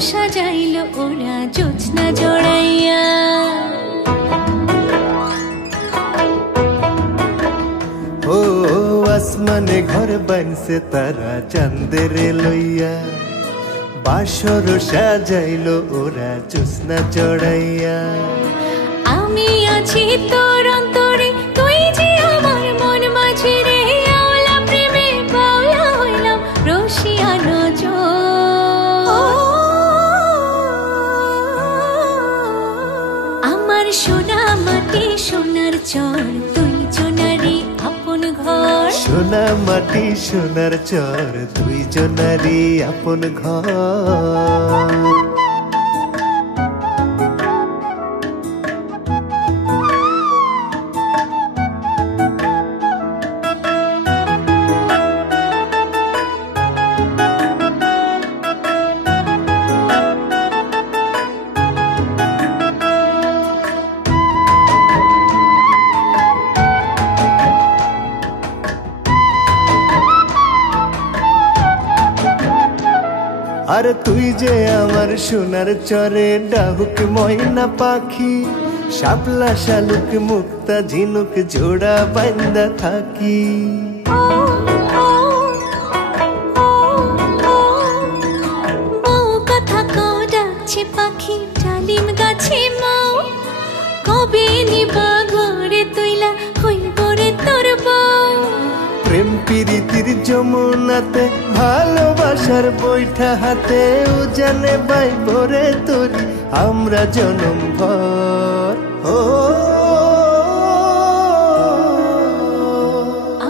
সাজাইলো ওরা জোছনা জড়াইয়া। ও আসমানে ঘর বানছে তারা চাঁদেরে লইয়া, বাসর সাজাইলো ওরা জোছনা জড়াইয়া। আমি আছি তোর অন্তরে, তুই যে আমার মন মাঝে রে। আওলা প্রেমে বাউলা হইলাম রসিয়া নজর। আমার সোনা মাটি সোনার চর, তুই জনারি আপন ঘর। সোনা মাটি সোনার চর, দুই জনারি আপন ঘর। আর তুই যে আমার সোনার চরে ডাহুক ময়না পাখি, শাপলা শালুক মুক্তা ঝিনুক জোড়া বান্দা থাকি। বউ কথা কও ডাকছে পাখি ডালিম গাছে মাও, কবে নিবা ঘরে তুইলা হইব রে তোর বউ। প্রেম প্রীতির যমুনাতে ভালোবাসার বৈঠা হাতে, উজানে বাই ভরে তোরি আমরা জনম ভর। ও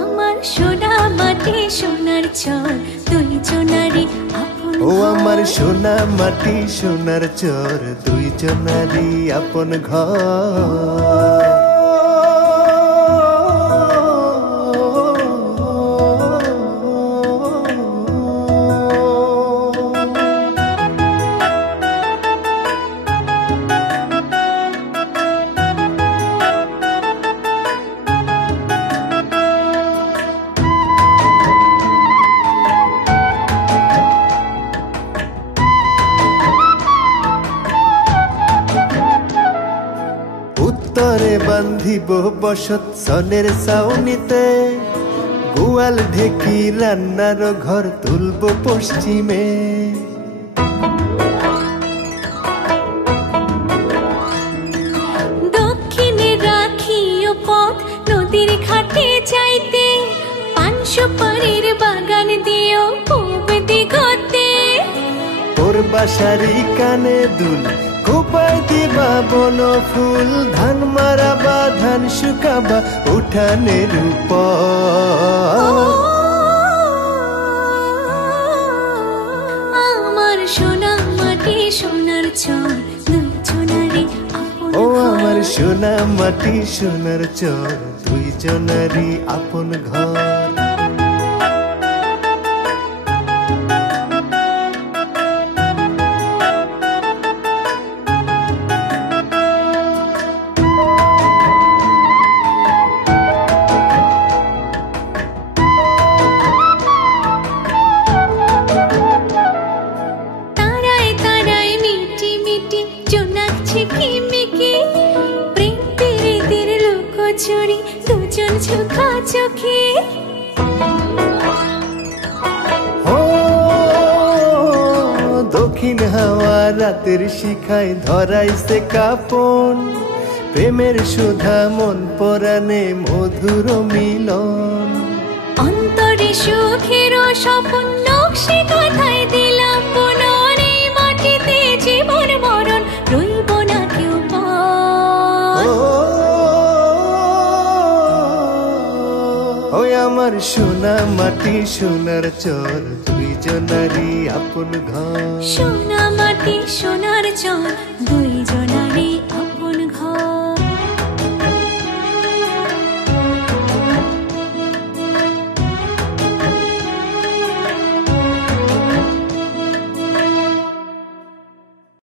আমার সোনা মাটি সোনার চর, তুই জনারি আপন ও আমার সোনা মাটি সোনার চর, দুই জনারি আপন ঘর। উত্তরে বান্ধিব বসত সনের ছাউনিতে, গোয়াল ঢেকি রান্নার ঘর তুলব পশ্চিমে। দক্ষিণে রাখিও পথ নদীর ঘাটে যাইতে, পান সুপারির বাগান দিও পূব দিগতে। তোর বাসারি কানে দুল কোপাই দিবা বন ফুল, ধান মারাবা ধান শুকাবা উঠানের উপর। আমার সোনা মাটি সোনার চর, দুই জনারি আপন ও ঘর। আমার সোনা মাটি সোনার চর, দুই জনারি আপন ঘর। তারায় তারায় মিটি মিটি জোনাকছে কিমিকি, প্রেম প্রীতির লুকোচুরি দুজন ঝোঁকা চোখে। ও দক্ষিণ হাওয়া রাতের শিখায় ধরাইছে কাপন, প্রেমের সুধা মন পরাণে মধুর মিলন। অন্তরে সুখের স্বপন নকশে কথায় দিলাম পুনর, এই মাটিতে জীবন মরণ রইব না কেউ পর। ওই আমার সোনা মাটি সোনার চর, দুই জনারি আপন ঘর। সোনা মাটি সোনার চর, দুই